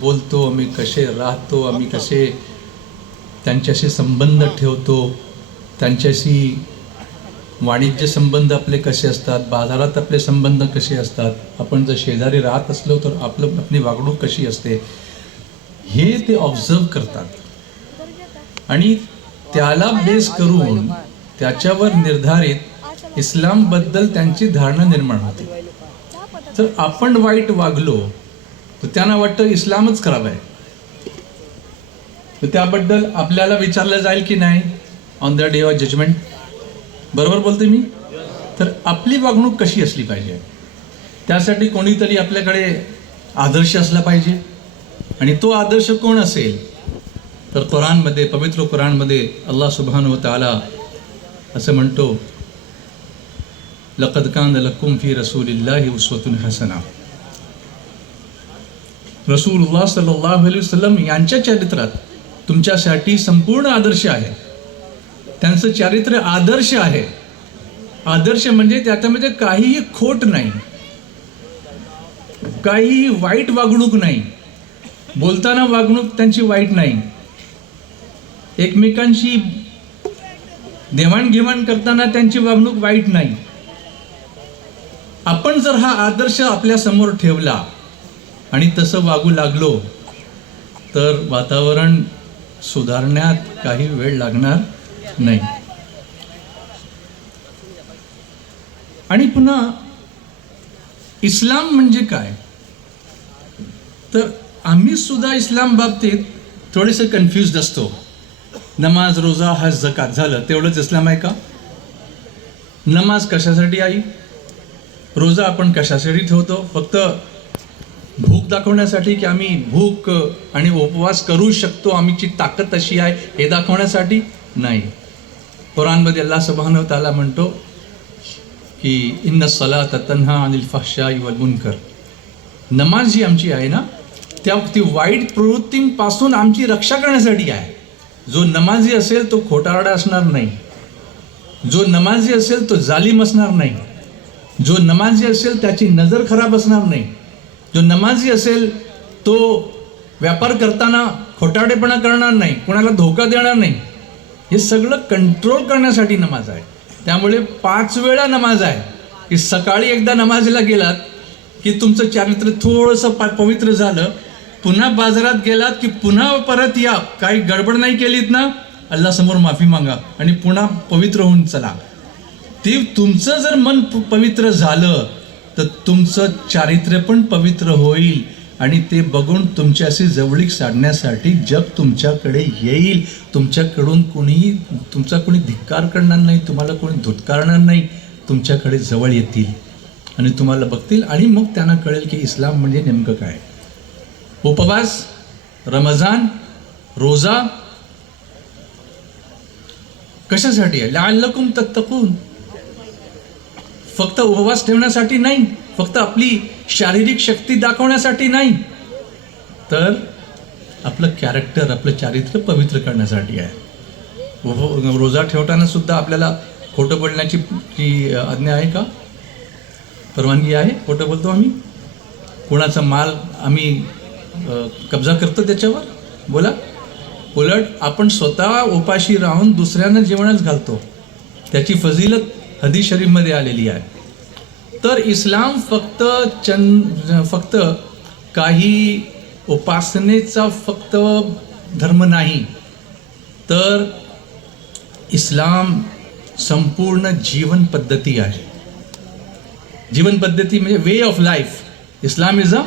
बोलतो, आम्ही कसे राहतो, आम्ही कसे त्यांच्याशी संबंध ठेवतो, त्यांच्याशी वाणिज्य संबंध आपले कसे असतात, बाजारात आपले संबंध कसे असतात, आपण जर शेजारी राहत असलो तर आपली वागणूक कशी असते, हे ते ऑब्झर्व करतात आणि त्याला बेस करून त्याच्यावर निर्धारित इस्लामबद्दल त्यांची धारणा निर्माण होते. जर आपण वाईट वागलो तर त्यांना वाटतं इस्लामच खराब आहे, तर त्याबद्दल आपल्याला विचारलं जाईल की नाही on the day of judgement. बरोबर बोलते मी? तर आपली वागणूक कशी असली पाहिजे, त्यासाठी कोणीतरी आपल्याकडे आदर्श असला पाहिजे. आणि तो आदर्श कोण असेल तर कुरानमध्ये, पवित्र कुरानमध्ये अल्लाह सुब्हानहू व तआला असं म्हणतो, लक़द कान लकुम फी रसूलिल्लाहि उस्वतुन हसना. रसूलुल्लाह सल्लल्लाहु अलैहि वसल्लम यांच्या चरित्रात तुमच्यासाठी संपूर्ण आदर्श आहे. त्यांचं चारित्र्य आदर्श आहे. आदर्श म्हणजे त्याच्यामध्ये काहीही खोट नाही, काहीही वाईट वागणूक नाही, बोलताना वागणूक त्यांची वाईट नाही, एकमेकांशी देवाणघेवाण करताना त्यांची वागणूक वाईट नाही. आपण जर हा आदर्श आपल्या समोर ठेवला आणि तसं वागू लागलो तर वातावरण सुधारण्यात काही वेळ लागणार नाही. आणि पुन्हा इस्लाम म्हणजे काय, तर आम्ही सुद्धा इस्लाम बाबतीत थोडेसे कन्फ्युज्ड असतो. नमाज, रोजा, हज, झकात झालं तेवढंच इस्लाम आहे का? नमाज कशासाठी आई? रोजा आपण कशासाठी ठेवतो? फक्त भूक दाखवण्यासाठी की आम्ही भूक आणि उपवास करू शकतो, आमची ताकद अशी आहे हे दाखवण्यासाठी नाही. कुरानमध्ये अल्लाह सुब्हानहू व तआला म्हणतो की इन्ना सलात तन्हा अनिल फहशाई वल मुनकर. नमाज जी आमची आहे ना, ती वाईट प्रवृत्तींपासून आमची रक्षा करण्यासाठी आहे. जो नमाजी असेल तो खोटारडा असणार नाही, जो नमाजी असेल तो जालिम असणार नाही, जो नमाजी असेल त्याची नजर खराब असणार नाही, जो नमाजी असेल तो व्यापार करताना खोटारडेपणा करणार नाही, कोणाला धोका देणार नाही. हे सगळं कंट्रोल करण्यासाठी नमाज आहे. त्यामुळे 5 वेळा नमाज आहे की सकाळी एकदा नमाजला गेलात की तुमचं चारित्र्य थोडंसं पवित्र झालं, पुन्हा बाजारात गेलात की पुन्हा परत या, काही गडबड नाही केलीत ना, अल्लाह समोर माफी मागा आणि पुन्हा पवित्र होऊन चला. ती तुमचं जर मन पवित्र झालं तर तुमचं चारित्र्य पण पवित्र होईल आणि ते बघून तुमच्याशी जवळीक साधण्यासाठी जग तुमच्याकडे येईल. तुमचा कोणी धिक्कार करणार नाही, तुम्हाला कोणी धुतकारणार नाही, तुमच्याकडे जवळ येतील आणि तुम्हाला बघतील आणि मग त्यांना कळेल की इस्लाम म्हणजे नेमकं काय. उपवास, रमजान, रोजा कशासाठी आहे? लअल्लकुम तत्तकून. फक्त उपवास ठेवण्यासाठी नाही, फक्त आपली शारीरिक शक्ती दाखवण्यासाठी नाही, तर आपलं कॅरेक्टर, आपलं चारित्र्य पवित्र करण्यासाठी आहे. रोजा ठेवताना सुद्धा आपल्याला खोटं बोलण्याची आज्ञा आहे का? परवानगी आहे? खोटं बोलतो आम्ही? कोणाचा माल आम्ही कब्जा करतो त्याच्यावर? बोला. उलट आपण स्वतः उपाशी राहून दुसऱ्यांना जेवणच घालतो, त्याची फजिलत हदीस शरीफमध्ये आलेली आहे. तर इस्लाम फक्त काही उपासनेचा फक्त धर्म नाही, तर इस्लाम संपूर्ण जीवन पद्धती आहे. जीवन पद्धती म्हणजे way of life. Islam is a